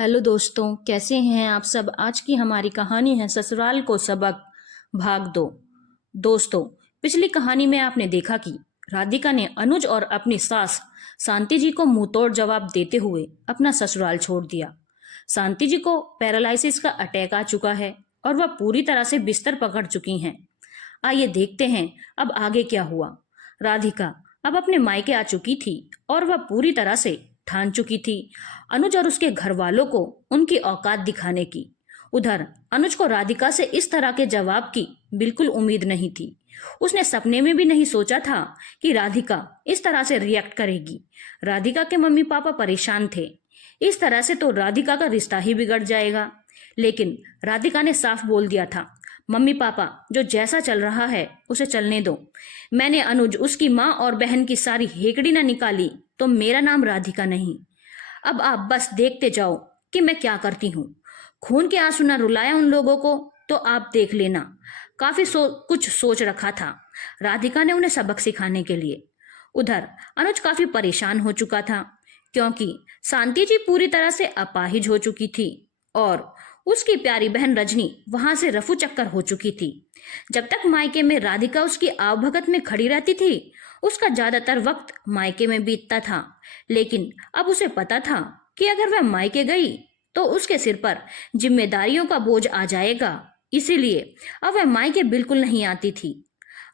Hello दोस्तों, कैसे हैं आप सब। आज की हमारी कहानी है ससुराल को सबक भाग 2। दोस्तों, पिछली कहानी में आपने देखा कि राधिका ने अनुज और अपनी सास शांति जी को मुंहतोड़ जवाब देते हुए अपना ससुराल छोड़ दिया। शांति जी को पैरालिसिस का अटैक आ चुका है और वह पूरी तरह से बिस्तर पकड़ चुकी हैं। आइए देखते हैं अब आगे क्या हुआ। राधिका अब अपने मायके आ चुकी थी और वह पूरी तरह से ठान चुकी थी अनुज और उसके घर वालों को उनकी औकात दिखाने की। उधर अनुज को राधिका से इस तरह के जवाब की बिल्कुल उम्मीद नहीं थी। उसने सपने में भी नहीं सोचा था कि राधिका इस तरह से रिएक्ट करेगी। राधिका के मम्मी पापा परेशान थे। इस तरह से तो राधिका का रिश्ता ही बिगड़ जाएगा। लेकिन राधिका ने साफ बोल दिया था, मम्मी पापा, जो जैसा चल रहा है उसे चलने दो। मैंने अनुज, उसकी माँ और बहन की सारी हेकड़ी न निकाली तो मेरा नाम राधिका नहीं। अब आप बस देखते जाओ कि मैं क्या करती हूँ। खून के आंसू न रुलाया उन लोगों को तो आप देख लेना। काफी कुछ सोच रखा था राधिका ने उन्हें सबक सिखाने के लिए। उधर अनुज काफी परेशान हो चुका था क्योंकि शांति जी पूरी तरह से अपाहिज हो चुकी थी और उसकी प्यारी बहन रजनी वहां से रफू चक्कर हो चुकी थी। जब तक मायके में राधिका उसकी आवभगत में खड़ी रहती थी उसका ज्यादातर वक्त मायके में बीतता था। लेकिन अब उसे पता था कि अगर वह मायके गई तो उसके सिर पर जिम्मेदारियों का बोझ आ जाएगा। इसीलिए अब वह मायके बिल्कुल नहीं आती थी।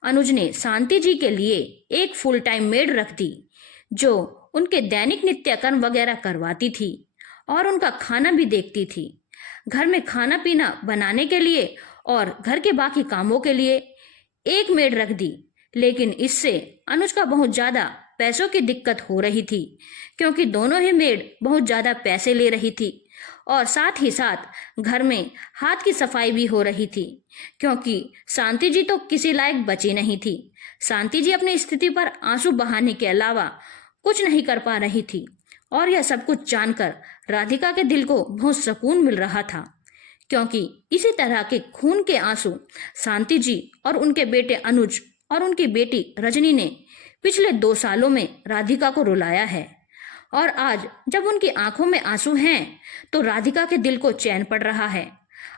अनुज ने शांति जी के लिए एक फुल टाइम मेड रख दी जो उनके दैनिक नित्य कर्म वगैरह करवाती थी और उनका खाना भी देखती थी। घर में खाना पीना बनाने के लिए और घर के बाकी कामों के लिए एक मेड रख दी। लेकिन इससे अनुज का बहुत ज्यादा पैसों की दिक्कत हो रही थी क्योंकि दोनों ही मेड बहुत ज्यादा पैसे ले रही थी और साथ ही साथ घर में हाथ की सफाई भी हो रही थी क्योंकि शांति जी तो किसी लायक बची नहीं थी। शांति जी अपनी स्थिति पर आंसू बहाने के अलावा कुछ नहीं कर पा रही थी और यह सब कुछ जानकर राधिका के दिल को बहुत सुकून मिल रहा था क्योंकि इसी तरह के खून के आंसू शांति जी और उनके बेटे अनुज और उनकी बेटी रजनी ने पिछले 2 सालों में राधिका को रुलाया है। और आज जब उनकी आंखों में आंसू हैं तो राधिका के दिल को चैन पड़ रहा है।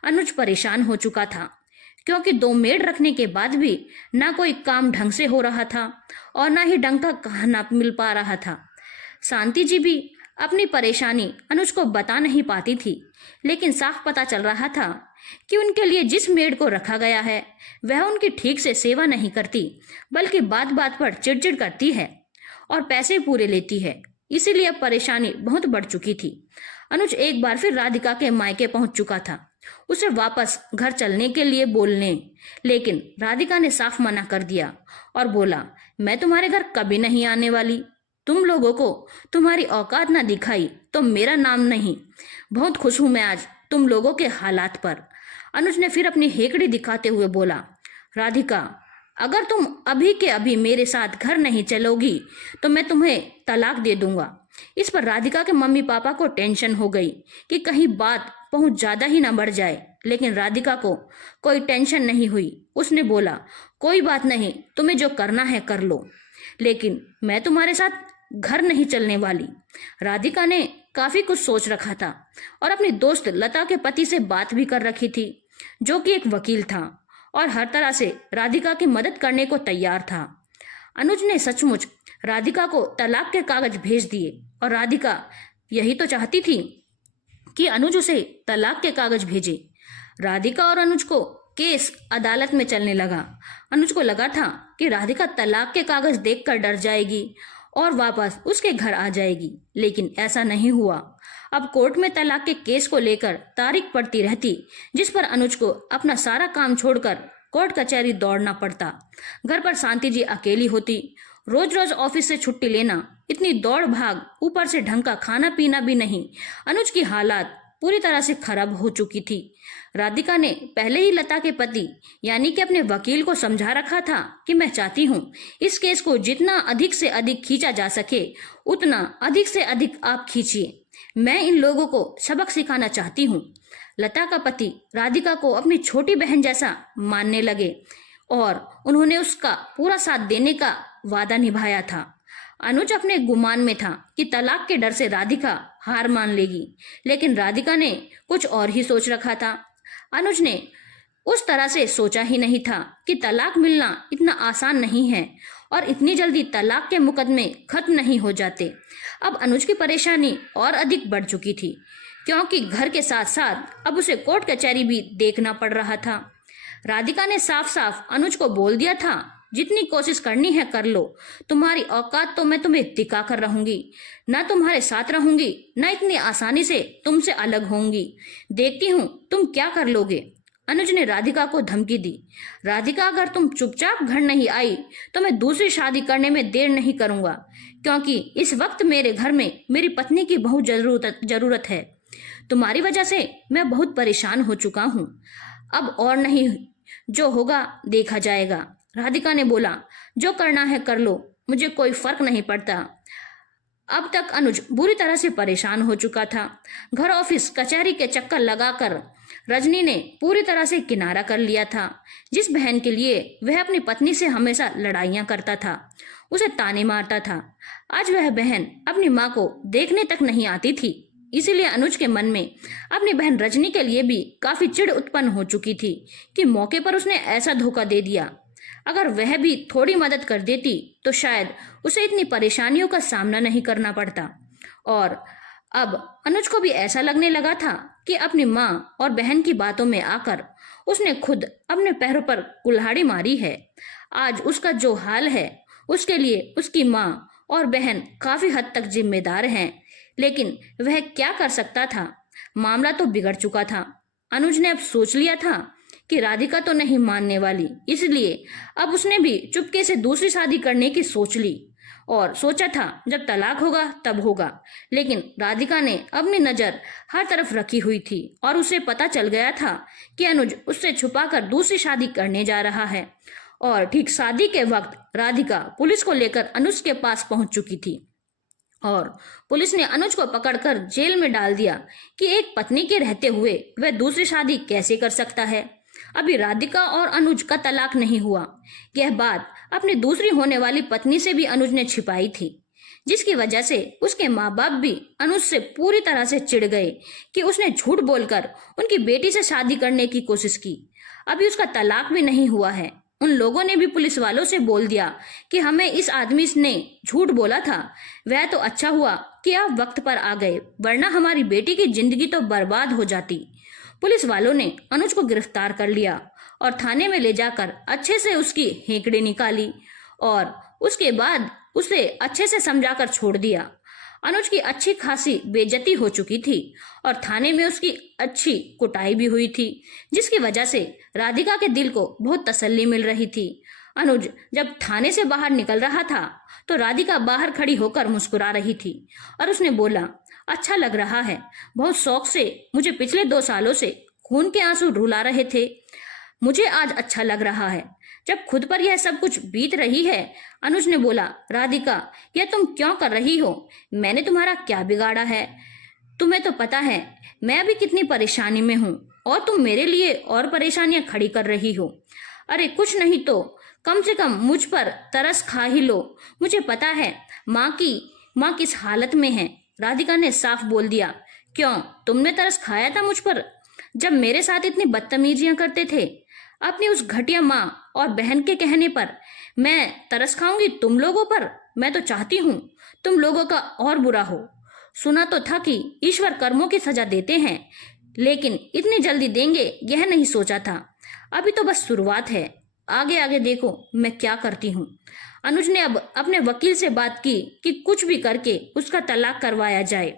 अनुज परेशान हो चुका था क्योंकि 2 मेड रखने के बाद भी ना कोई काम ढंग से हो रहा था और ना ही ढंग का खाना मिल पा रहा था। शांति जी भी अपनी परेशानी अनुज को बता नहीं पाती थी लेकिन साफ पता चल रहा था कि उनके लिए जिस मेड को रखा गया है वह उनकी ठीक से सेवा नहीं करती बल्कि बात बात पर चिड़चिड़ करती है और पैसे पूरे लेती है। इसीलिए अब परेशानी बहुत बढ़ चुकी थी। अनुज एक बार फिर राधिका के मायके पहुंच चुका था उसे वापस घर चलने के लिए बोलने, लेकिन राधिका ने साफ मना कर दिया और बोला, मैं तुम्हारे घर कभी नहीं आने वाली। तुम लोगों को तुम्हारी औकात ना दिखाई तो मेरा नाम नहीं। बहुत खुश हूं मैं आज तुम लोगों के हालात पर। अनुज ने फिर अपनी हेकड़ी दिखाते हुए बोला, राधिका, अगर तुम अभी के अभी मेरे साथ घर नहीं चलोगी तो मैं तुम्हें तलाक दे दूंगा। इस पर राधिका के मम्मी पापा को टेंशन हो गई कि कहीं बात बहुत ज्यादा ही ना बढ़ जाए, लेकिन राधिका को कोई टेंशन नहीं हुई। उसने बोला, कोई बात नहीं, तुम्हें जो करना है कर लो, लेकिन मैं तुम्हारे साथ घर नहीं चलने वाली। राधिका ने काफी कुछ सोच रखा था और अपनी दोस्त लता के पति से बात भी कर रखी थी जो कि एक वकील था और हर तरह से राधिका की मदद करने को तैयार था। अनुज ने सचमुच राधिका को तलाक के कागज भेज दिए और राधिका यही तो चाहती थी कि अनुज उसे तलाक के कागज भेजे। राधिका और अनुज को केस अदालत में चलने लगा। अनुज को लगा था कि राधिका तलाक के कागज देखकर डर जाएगी और वापस उसके घर आ जाएगी, लेकिन ऐसा नहीं हुआ। अब कोर्ट में तलाक के केस को लेकर तारीख पड़ती रहती जिस पर अनुज को अपना सारा काम छोड़कर कोर्ट कचहरी दौड़ना पड़ता। घर पर शांति जी अकेली होती। रोज रोज ऑफिस से छुट्टी लेना, इतनी दौड़ भाग, ऊपर से ढंग का खाना पीना भी नहीं। अनुज की हालात पूरी तरह से खराब हो चुकी थी। राधिका ने पहले ही लता के पति यानी कि अपने वकील को समझा रखा था कि मैं चाहती हूँ इस केस को जितना अधिक से अधिक खींचा जा सके उतना अधिक से अधिक आप खींचिए। मैं इन लोगों को सबक सिखाना चाहती हूँ। लता का पति राधिका को अपनी छोटी बहन जैसा मानने लगे और उन्होंने उसका पूरा साथ देने का वादा निभाया था। अनुज अपने गुमान में था कि तलाक के डर से राधिका हार मान लेगी, लेकिन राधिका ने कुछ और ही सोच रखा था। अनुज ने उस तरह से सोचा ही नहीं था कि तलाक मिलना इतना आसान नहीं है और इतनी जल्दी तलाक के मुकदमे खत्म नहीं हो जाते। अब अनुज की परेशानी और अधिक बढ़ चुकी थी, क्योंकि घर के साथ साथ अब उसे कोर्ट कचहरी भी देखना पड़ रहा था। राधिका ने साफ साफ अनुज को बोल दिया था, जितनी कोशिश करनी है कर लो, तुम्हारी औकात तो मैं तुम्हें दिखा कर रहूंगी, ना तुम्हारे साथ रहूंगी, ना इतनी आसानी से तुमसे अलग होंगी, देखती हूँ तुम क्या कर लोगे। अनुज ने राधिका को धमकी दी, राधिका अगर तुम चुपचाप घर नहीं आई तो मैं दूसरी शादी करने में देर नहीं करूंगा, क्योंकि इस वक्त मेरे घर में मेरी पत्नी की बहुत जरूरत है। तुम्हारी वजह से मैं बहुत परेशान हो चुका हूँ, अब और नहीं, जो होगा देखा जाएगा। राधिका ने बोला, जो करना है कर लो, मुझे कोई फर्क नहीं पड़ता। अब तक अनुज बुरी तरह से परेशान हो चुका था। घर ऑफिस कचहरी के चक्कर लगाकर रजनी ने पूरी तरह से किनारा कर लिया था। जिस बहन के लिए वह अपनी पत्नी से हमेशा लड़ाइयां करता था, उसे ताने मारता था, आज वह बहन अपनी माँ को देखने तक नहीं आती थी। इसीलिए अनुज के मन में अपनी बहन रजनी के लिए भी काफी चिढ़ उत्पन्न हो चुकी थी कि मौके पर उसने ऐसा धोखा दे दिया। अगर वह भी थोड़ी मदद कर देती तो शायद उसे इतनी परेशानियों का सामना नहीं करना पड़ता। और अब अनुज को भी ऐसा लगने लगा था कि अपनी माँ और बहन की बातों में आकर उसने खुद अपने पैरों पर कुल्हाड़ी मारी है। आज उसका जो हाल है उसके लिए उसकी माँ और बहन काफी हद तक जिम्मेदार हैं, लेकिन वह क्या कर सकता था, मामला तो बिगड़ चुका था। अनुज ने अब सोच लिया था कि राधिका तो नहीं मानने वाली, इसलिए अब उसने भी चुपके से दूसरी शादी करने की सोच ली और सोचा था जब तलाक होगा तब होगा। लेकिन राधिका ने अपनी नजर हर तरफ रखी हुई थी और उसे पता चल गया था कि अनुज उससे छुपाकर दूसरी शादी करने जा रहा है। और ठीक शादी के वक्त राधिका पुलिस को लेकर अनुज के पास पहुंच चुकी थी और पुलिस ने अनुज को पकड़कर जेल में डाल दिया कि एक पत्नी के रहते हुए वह दूसरी शादी कैसे कर सकता है। अभी राधिका और अनुज का तलाक नहीं हुआ, यह बात अपनी दूसरी होने वाली पत्नी से भी अनुज ने छिपाई थी, जिसकी वजह से उसके माँ बाप भी अनुज से पूरी तरह से चिढ़ गए कि उसने झूठ बोलकर उनकी बेटी से शादी करने की कोशिश की। अभी उसका तलाक भी नहीं हुआ है। उन लोगों ने भी पुलिस वालों से बोल दिया कि हमें इस आदमी ने झूठ बोला था, वह तो अच्छा हुआ कि आप वक्त पर आ गए, वरना हमारी बेटी की जिंदगी तो बर्बाद हो जाती। पुलिस वालों ने अनुज को गिरफ्तार कर लिया और थाने में ले जाकर अच्छे से उसकी हेकड़ी निकाली और उसके बाद उसे अच्छे से समझाकर छोड़ दिया। अनुज की अच्छी खासी बेइज्जती हो चुकी थी और थाने में उसकी अच्छी कुटाई भी हुई थी, जिसकी वजह से राधिका के दिल को बहुत तसल्ली मिल रही थी। अनुज जब थाने से बाहर निकल रहा था तो राधिका बाहर खड़ी होकर मुस्कुरा रही थी और उसने बोला, अच्छा लग रहा है, बहुत शौक से मुझे पिछले 2 सालों से खून के आंसू रुला रहे थे, मुझे आज अच्छा लग रहा है जब खुद पर यह सब कुछ बीत रही है। अनुज ने बोला, राधिका यह तुम क्यों कर रही हो, मैंने तुम्हारा क्या बिगाड़ा है, तुम्हें तो पता है मैं अभी कितनी परेशानी में हूँ और तुम मेरे लिए और परेशानियां खड़ी कर रही हो। अरे कुछ नहीं तो कम से कम मुझ पर तरस खा ही लो, मुझे पता है माँ किस हालत में है। राधिका ने साफ बोल दिया, क्यों तुमने तरस खाया था मुझ पर जब मेरे साथ इतनी बदतमीजियां करते थे। अपनी उस घटिया माँ और बहन के कहने पर मैं तरस खाऊंगी तुम लोगों पर? मैं तो चाहती हूँ तुम लोगों का और बुरा हो। सुना तो था कि ईश्वर कर्मों की सजा देते हैं, लेकिन इतनी जल्दी देंगे यह नहीं सोचा था। अभी तो बस शुरुआत है, आगे आगे देखो मैं क्या करती हूँ। अनुज ने अब अपने वकील से बात की कि कुछ भी करके उसका तलाक करवाया जाए।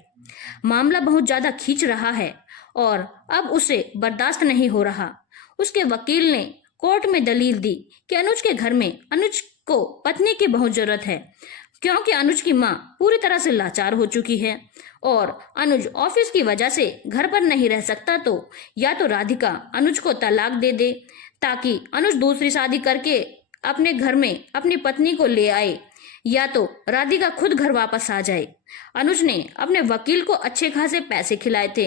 मामला बहुत ज्यादा खींच रहा है और अब उसे बर्दाश्त नहीं हो रहा। उसके वकील ने कोर्ट में दलील दी कि अनुज के घर में अनुज को पत्नी की बहुत जरूरत है, क्योंकि अनुज की माँ पूरी तरह से लाचार हो चुकी है और अनुज ऑफिस की वजह से घर पर नहीं रह सकता। तो या तो राधिका अनुज को तलाक दे दे ताकि अनुज दूसरी शादी करके अपने घर में अपनी पत्नी को ले आए, या तो राधिका खुद घर वापस आ जाए। अनुज ने अपने वकील को अच्छे खासे पैसे खिलाए थे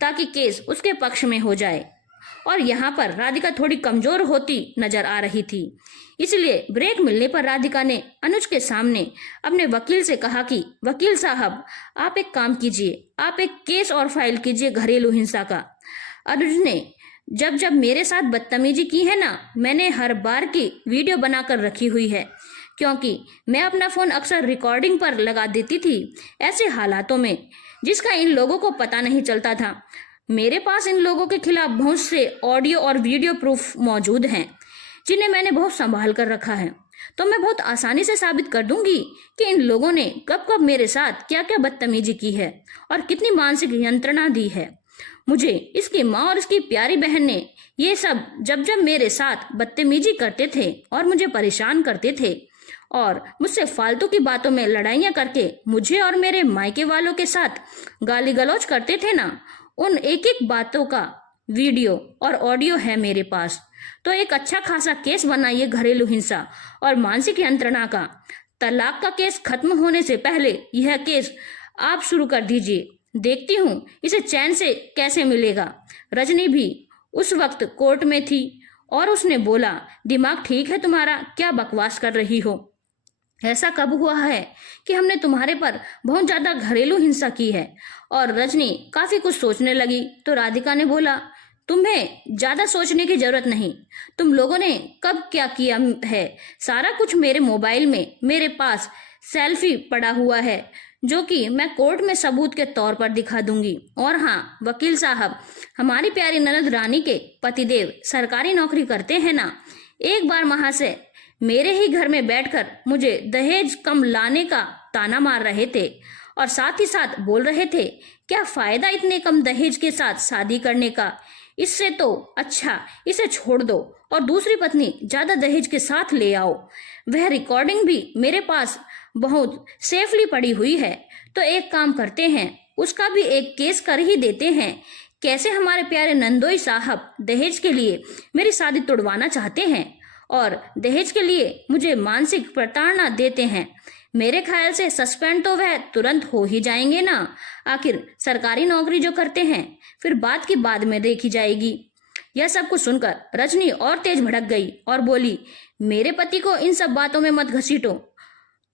ताकि केस उसके पक्ष में हो जाए और यहाँ पर राधिका थोड़ी कमजोर होती नजर आ रही थी। इसलिए ब्रेक मिलने पर राधिका ने अनुज के सामने अपने वकील से कहा कि वकील साहब, आप एक काम कीजिए, आप एक केस और फाइल कीजिए घरेलू हिंसा का। अनुज ने जब जब मेरे साथ बदतमीजी की है ना, मैंने हर बार की वीडियो बनाकर रखी हुई है, क्योंकि मैं अपना फोन अक्सर रिकॉर्डिंग पर लगा देती थी ऐसे हालातों में जिसका इन लोगों को पता नहीं चलता था। मेरे पास इन लोगों के खिलाफ बहुत से ऑडियो और वीडियो प्रूफ मौजूद हैं जिन्हें मैंने बहुत संभाल कर रखा है। तो मैं बहुत आसानी से साबित कर दूंगी कि इन लोगों ने कब कब मेरे साथ क्या क्या बदतमीजी की है और कितनी मानसिक यंत्रणा दी है। मुझे इसकी माँ और इसकी प्यारी बहन ने ये सब जब जब मेरे साथ बदतमीजी करते थे और मुझे परेशान करते थे और मुझसे फालतू की बातों में लड़ाइयाँ करके मुझे और मेरे मायके वालों के साथ गाली गलौज करते थे ना, उन एक एक बातों का वीडियो और ऑडियो है मेरे पास। तो एक अच्छा खासा केस बनाइए घरेलू हिंसा और मानसिक यंत्रणा का। तलाक का केस खत्म होने से पहले यह केस आप शुरू कर दीजिए, देखती हूँ इसे चैन से कैसे मिलेगा। रजनी भी उस वक्त कोर्ट में थी और उसने बोला, दिमाग ठीक है तुम्हारा, क्या बकवास कर रही हो? ऐसा कब हुआ है कि हमने तुम्हारे पर बहुत ज्यादा घरेलू हिंसा की है? और रजनी काफी कुछ सोचने लगी तो राधिका ने बोला, तुम्हें ज्यादा सोचने की जरूरत नहीं। तुम लोगों ने कब क्या किया है, सारा कुछ मेरे मोबाइल में मेरे पास सेल्फी पड़ा हुआ है जो कि मैं कोर्ट में सबूत के तौर पर दिखा दूंगी। और हाँ वकील साहब, हमारी प्यारी ननद रानी के पतिदेव सरकारी नौकरी करते हैं ना, एक बार वहां से मेरे ही घर में बैठकर मुझे दहेज कम लाने का ताना मार रहे थे और साथ ही साथ बोल रहे थे, क्या फायदा इतने कम दहेज के साथ शादी करने का, इससे तो अच्छा इसे छोड़ दो और दूसरी पत्नी ज्यादा दहेज के साथ ले आओ। वह रिकॉर्डिंग भी मेरे पास बहुत सेफली पड़ी हुई है। तो एक काम करते हैं, उसका भी एक केस कर ही देते हैं। कैसे हमारे प्यारे नंदोई साहब दहेज के लिए मेरी शादी तुड़वाना चाहते हैं और दहेज के लिए मुझे मानसिक प्रताड़ना देते हैं। मेरे ख्याल से सस्पेंड तो वह तुरंत हो ही जाएंगे ना, आखिर सरकारी नौकरी जो करते हैं, फिर बात की बाद में देखी जाएगी। यह सब कुछ सुनकर रजनी और तेज भड़क गई और बोली, मेरे पति को इन सब बातों में मत घसीटो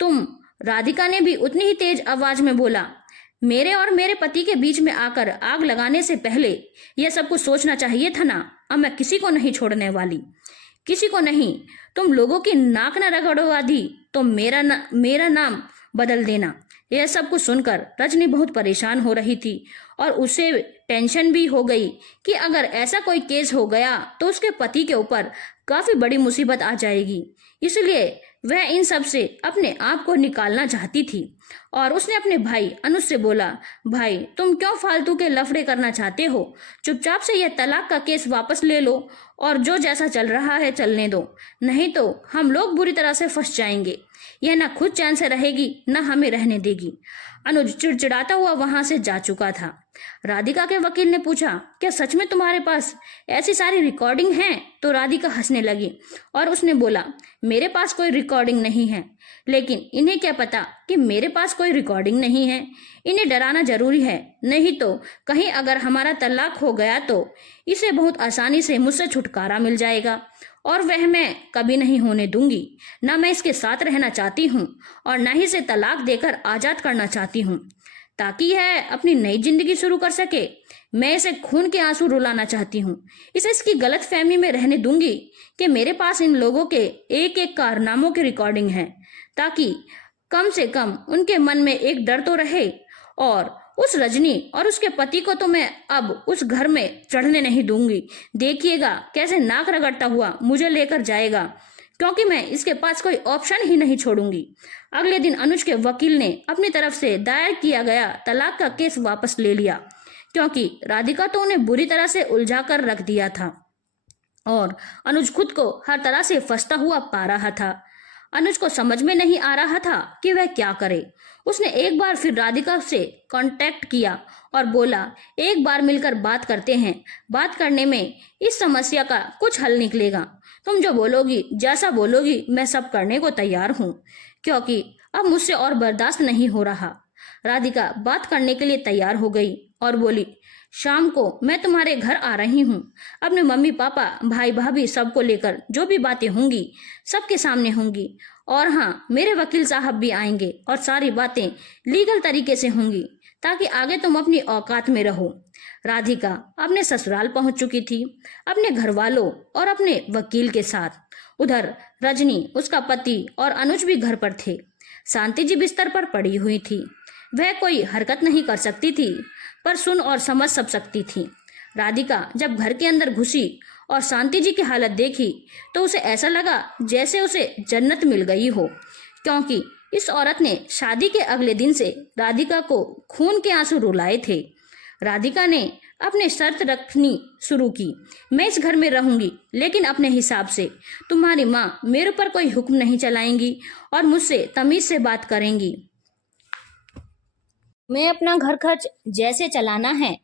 तुम। राधिका ने भी उतनी ही तेज आवाज में बोला, मेरे और मेरे पति के बीच में आकर आग लगाने से पहले यह सब कुछ सोचना चाहिए था ना। अब मैं किसी को नहीं छोड़ने वाली, किसी को नहीं। तुम लोगों की नाक न रगड़वा दी तो मेरा नाम बदल देना। यह सब कुछ सुनकर रजनी बहुत परेशान हो रही थी और उसे टेंशन भी हो गई कि अगर ऐसा कोई केस हो गया तो उसके पति के ऊपर काफी बड़ी मुसीबत आ जाएगी। इसलिए वह इन सब से अपने आप को निकालना चाहती थी और उसने अपने भाई अनुज से बोला, भाई तुम क्यों फालतू के लफड़े करना चाहते हो? चुपचाप से यह तलाक का केस वापस ले लो और जो जैसा चल रहा है चलने दो, नहीं तो हम लोग बुरी तरह से फंस जाएंगे। यह ना खुद चैन से रहेगी न हमें रहने देगी। अनुज चिड़चिड़ाता हुआ वहां से जा चुका था। राधिका के वकील ने पूछा, क्या सच में तुम्हारे पास ऐसी सारी रिकॉर्डिंग हैं? तो राधिका हंसने लगी और उसने बोला, मेरे पास कोई रिकॉर्डिंग नहीं है, लेकिन इन्हें क्या पता कि मेरे पास कोई रिकॉर्डिंग नहीं है। इन्हें डराना जरूरी है, नहीं तो कहीं अगर हमारा तलाक हो गया तो इसे बहुत आसानी से मुझसे छुटकारा मिल जाएगा और वह मैं कभी नहीं होने दूंगी। ना मैं इसके साथ रहना चाहती हूँ और ना ही इसे तलाक देकर आजाद करना चाहती हूँ ताकि यह अपनी नई जिंदगी शुरू कर सके। मैं इसे खून के आंसू रुलाना चाहती हूँ। इसे इसकी गलत फहमी में रहने दूंगी कि मेरे पास इन लोगों के एक एक कारनामों की रिकॉर्डिंग है, ताकि कम से कम उनके मन में एक डर तो रहे। और उस रजनी और उसके पति को तो मैं अब उस घर में चढ़ने नहीं दूंगी। देखिएगा कैसे नाक रगड़ता हुआ मुझे लेकर जाएगा, क्योंकि मैं इसके पास कोई ऑप्शन ही नहीं छोड़ूंगी। अगले दिन अनुज के वकील ने अपनी तरफ से दायर किया गया तलाक का केस वापस ले लिया, क्योंकि राधिका तो उन्हें बुरी तरह से उलझा कर रख दिया था और अनुज खुद को हर तरह से फंसता हुआ पा रहा था। अनुज को समझ में नहीं आ रहा था कि वह क्या करे। उसने एक बार फिर राधिका से कांटेक्ट किया और बोला, एक बार मिलकर बात करते हैं। बात करने में इस समस्या का कुछ हल निकलेगा। तुम जो बोलोगी, जैसा बोलोगी, मैं सब करने को तैयार हूँ, क्योंकि अब मुझसे और बर्दाश्त नहीं हो रहा। राधिका बात करने के लिए तैयार हो गई और बोली, शाम को मैं तुम्हारे घर आ रही हूँ। अपने मम्मी पापा भाई भाभी सबको लेकर जो भी बातें होंगी सबके सामने होंगी। और हाँ, मेरे वकील साहब भी आएंगे और सारी बातें लीगल तरीके से होंगी ताकि आगे तुम अपनी औकात में रहो। राधिका अपने ससुराल पहुंच चुकी थी, अपने घर वालों और अपने वकील के साथ। उधर रजनी, उसका पति और अनुज भी घर पर थे। शांति जी बिस्तर पर पड़ी हुई थी। वह कोई हरकत नहीं कर सकती थी, पर सुन और समझ सब सकती थी। राधिका जब घर के अंदर घुसी और शांति जी की हालत देखी तो उसे ऐसा लगा जैसे उसे जन्नत मिल गई हो, क्योंकि इस औरत ने शादी के अगले दिन से राधिका को खून के आंसू रुलाए थे। राधिका ने अपने शर्त रखनी शुरू की, मैं इस घर में रहूंगी लेकिन अपने हिसाब से। तुम्हारी माँ मेरे ऊपर कोई हुक्म नहीं चलाएंगी और मुझसे तमीज से बात करेंगी। मैं अपना घर खर्च जैसे चलाना है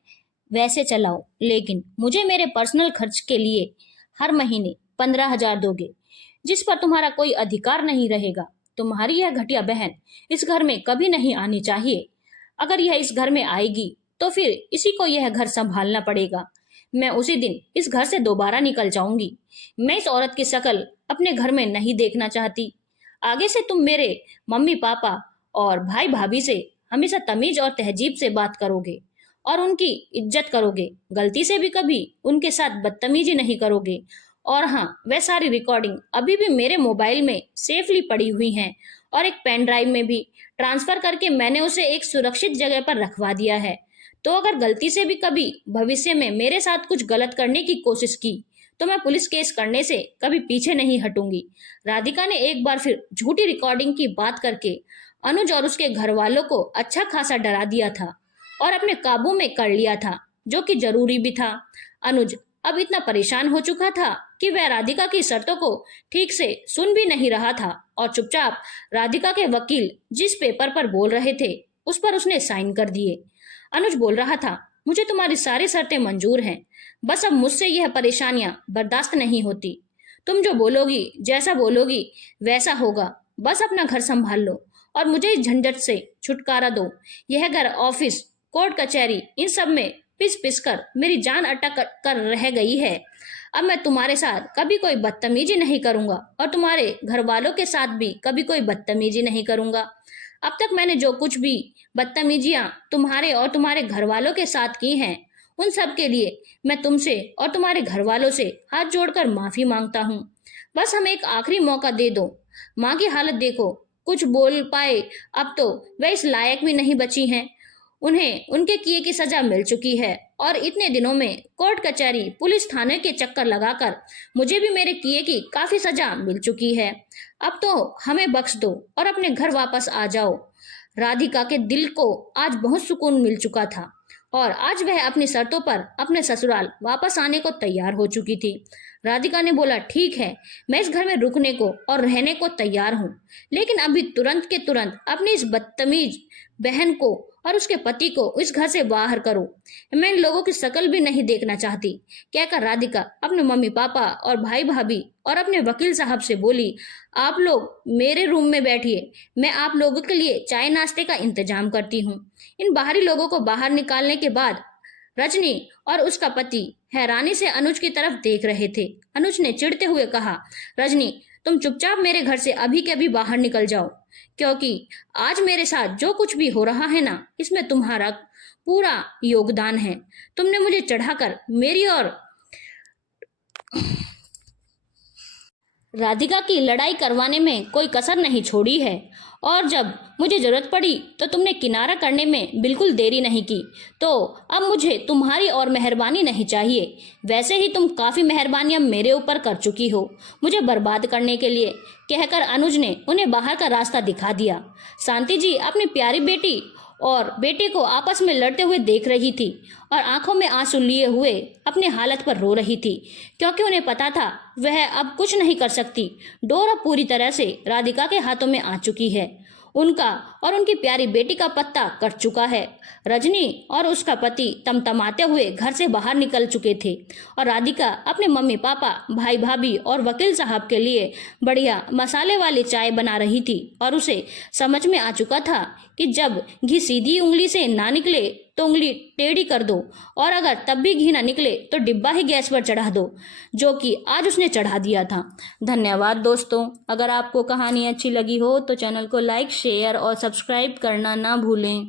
वैसे चलाओ, लेकिन मुझे मेरे पर्सनल खर्च के लिए हर महीने 15,000 दोगे, जिस पर तुम्हारा कोई अधिकार नहीं रहेगा। तुम्हारी यह घटिया बहन इस घर में कभी नहीं आनी चाहिए। अगर यह इस घर में आएगी तो फिर इसी को यह घर संभालना पड़ेगा। मैं उसी दिन इस घर से दोबारा निकल जाऊंगी। मैं इस औरत की शक्ल अपने घर में नहीं देखना चाहती। आगे से तुम मेरे मम्मी पापा और भाई भाभी से हमेशा तमीज और तहजीब से बात करोगे और उनकी इज्जत करोगे। गलती से भी कभी उनके साथ बदतमीजी नहीं करोगे। और हाँ, वह सारी रिकॉर्डिंग अभी भी मेरे मोबाइल में सेफली पड़ी हुई हैं और एक पेन ड्राइव में भी ट्रांसफर करके मैंने उसे एक सुरक्षित जगह पर रखवा दिया है। तो अगर गलती से भी कभी भविष्य में मेरे साथ कुछ गलत करने की कोशिश की तो मैं पुलिस केस करने से कभी पीछे नहीं हटूंगी। राधिका ने एक बार फिर झूठी रिकॉर्डिंग की बात करके अनुज और उसके घर वालों को अच्छा खासा डरा दिया था और अपने काबू में कर लिया था, जो कि जरूरी भी था। अनुज अब इतना परेशान हो चुका था कि वह राधिका की शर्तों को ठीक से सुन भी नहीं रहा था और चुपचाप राधिका के वकील जिस पेपर पर बोल रहे थे उस पर उसने साइन कर दिए। अनुज बोल रहा था, मुझे तुम्हारी सारी शर्तें मंजूर हैं, बस अब मुझसे यह परेशानियां बर्दाश्त नहीं होती। तुम जो बोलोगी, जैसा बोलोगी वैसा होगा। बस अपना घर संभाल लो और मुझे इस झंझट से छुटकारा दो। यह घर, ऑफिस, कोर्ट कचहरी, इन सब में पिस पिस कर मेरी जान अटक कर रह गई है। अब मैं तुम्हारे साथ कभी कोई बदतमीजी नहीं करूंगा और तुम्हारे घर वालों के साथ भी कभी कोई बदतमीजी नहीं करूंगा। अब तक मैंने जो कुछ भी बदतमीजियां तुम्हारे और तुम्हारे घर वालों के साथ की हैं, उन सब के लिए मैं तुमसे और तुम्हारे घर वालों से हाथ जोड़कर माफी मांगता हूँ। बस हमें एक आखिरी मौका दे दो। माँ की हालत देखो, कुछ बोल पाए अब तो वह इस लायक भी नहीं बची हैं। उन्हें उनके किए की सजा मिल चुकी है और इतने दिनों में कोर्ट कचहरी पुलिस थाने के चक्कर लगाकर मुझे भी मेरे किए की काफी सजा मिल चुकी है। अब तो हमें बख्श दो और अपने घर वापस आ जाओ। राधिका के दिल को आज बहुत सुकून मिल चुका था और आज वह अपनी शर्तों पर अपने ससुराल वापस आने को तैयार हो चुकी थी। राधिका ने बोला, ठीक है, मैं इस घर में रुकने को और रहने को तैयार हूँ, लेकिन अभी तुरंत के तुरंत अपनी इस बदतमीज बहन को और उसके पति को इस घर से बाहर करो। मैं इन लोगों की शक्ल भी नहीं देखना चाहती। कहकर राधिका अपने मम्मी पापा और भाई भाभी और अपने वकील साहब से बोली, आप लोग मेरे रूम में बैठिए, मैं आप लोगों के लिए चाय नाश्ते का इंतजाम करती हूँ। इन बाहरी लोगों को बाहर निकालने के बाद रजनी और उसका पति हैरानी से अनुज की तरफ देख रहे थे। अनुज ने चिढ़ते हुए कहा, रजनी, तुम चुपचाप मेरे घर से अभी के अभी बाहर निकल जाओ, क्योंकि आज मेरे साथ जो कुछ भी हो रहा है ना, इसमें तुम्हारा पूरा योगदान है। तुमने मुझे चढ़ाकर मेरी और राधिका की लड़ाई करवाने में कोई कसर नहीं छोड़ी है और जब मुझे जरूरत पड़ी तो तुमने किनारा करने में बिल्कुल देरी नहीं की। तो अब मुझे तुम्हारी और मेहरबानी नहीं चाहिए। वैसे ही तुम काफ़ी मेहरबानियां मेरे ऊपर कर चुकी हो मुझे बर्बाद करने के लिए। कहकर अनुज ने उन्हें बाहर का रास्ता दिखा दिया। शांति जी अपनी प्यारी बेटी और बेटे को आपस में लड़ते हुए देख रही थी और आंखों में आंसू लिए हुए अपनी हालत पर रो रही थी, क्योंकि उन्हें पता था वह अब कुछ नहीं कर सकती। डोर अब पूरी तरह से राधिका के हाथों में आ चुकी है। उनका और उनकी प्यारी बेटी का पत्ता कट चुका है। रजनी और उसका पति तमतमाते हुए घर से बाहर निकल चुके थे और राधिका अपने मम्मी पापा, भाई भाभी और वकील साहब के लिए बढ़िया मसाले वाली चाय बना रही थी और उसे समझ में आ चुका था कि जब घी सीधी उंगली से ना निकले तो उंगली टेढ़ी कर दो, और अगर तब भी घी ना निकले तो डिब्बा ही गैस पर चढ़ा दो, जो कि आज उसने चढ़ा दिया था। धन्यवाद दोस्तों। अगर आपको कहानी अच्छी लगी हो तो चैनल को लाइक, शेयर और सब्सक्राइब करना ना भूलें।